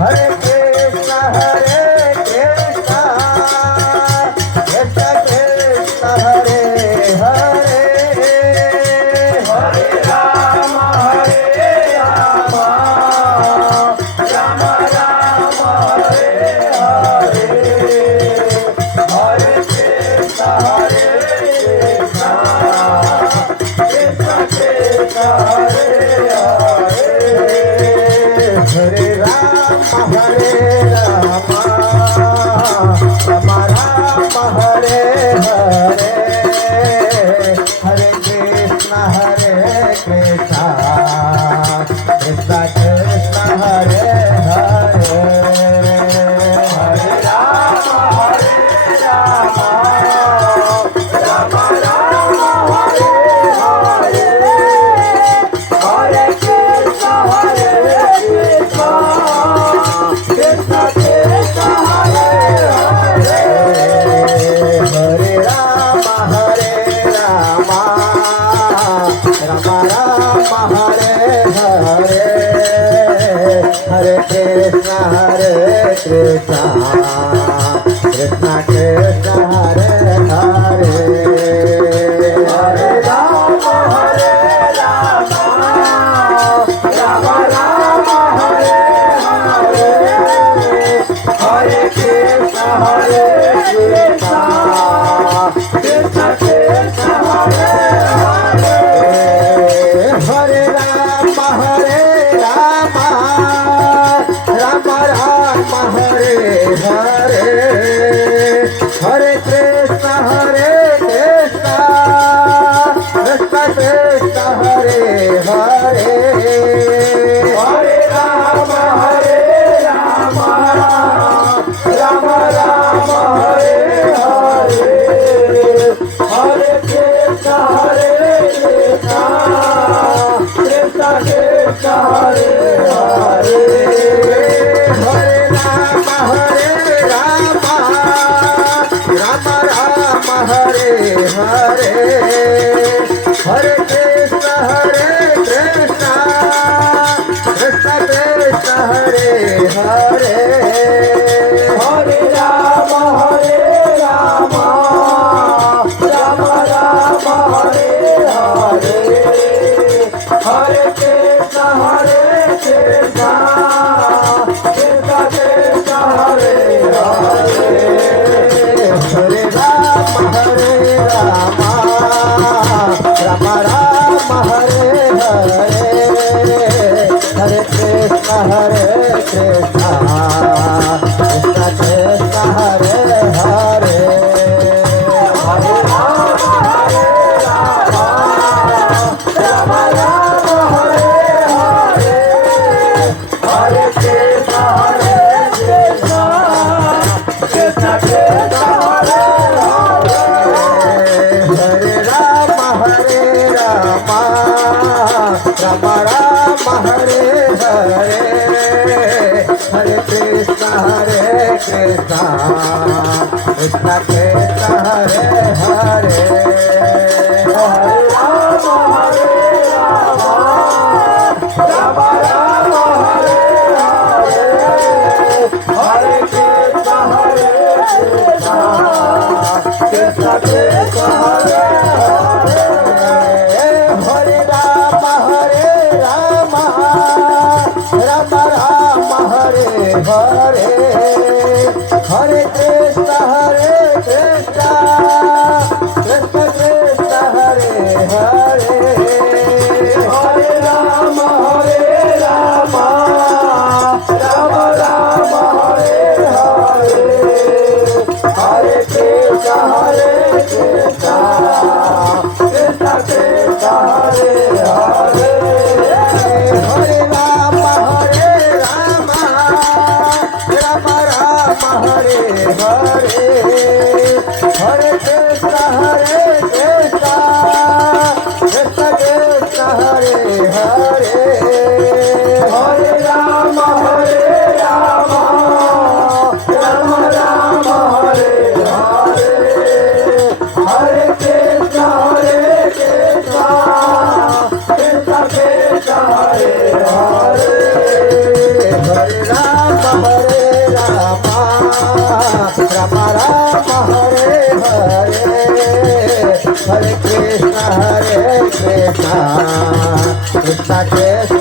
Hare Krishna Krishna Krishna Hare Hare Hare Ram Ram Ram Hare Hare Hare Krishna Krishna Krishna Hare Hare Ram Ram Ram Hare Hare Hare Krishna Krishna Krishna Hare Hare Hare Ram Ram Ram Hare Hare Hare Krishna Krishna Krishna Hare Hare Hare Ram Ram Hare Hare Hare Krishna Krishna Krishna Krishna Hare Hare Hare Ram Ram Ram Hare Hare Hare Krishna Krishna Krishna Hare Hare Hare Ram Ram Hare Hare Hare Krishna Krishna Krishna Hare Hare Hare Ram Ram Ram Hare Hare Hare Krishna Krishna Krishna Hare Hare Hare Ram Ram Hare Hare Hare Krishna Krishna Krishna Krishna Hare Hare Hare Ram Ram Ram Hare Hare Hare Krishna Krishna Krishna Krishna Hare Hare Hare Ram Ram Hare Hare Hare Krishna Krishna Krishna Krishna Hare Hare Hare Ram Ram Hare Hare Hare Krishna Krishna Krishna Krishna Hare Hare Hare Ram Ram Hare Hare Hare Krishna Krishna Krishna Krishna Hare Hare Hare Ram Ram Hare Hare Hare Krishna Krishna Krishna Hare Hare Hare Ram Ram Hare Hare Hare Krishna Krishna Krishna Krishna Hare Hare Hare Ram Ram Ram Hare Hare Hare Krishna Krishna Krishna Krishna Hare Hare Hare Ram Ram Hare Hare Hare Krishna Krishna Krishna Krishna Hare Hare Hare Ram Ram Ram Hare Hare Hare Krishna Krishna Krishna Krishna Hare Hare Hare Ram Krishna Krishna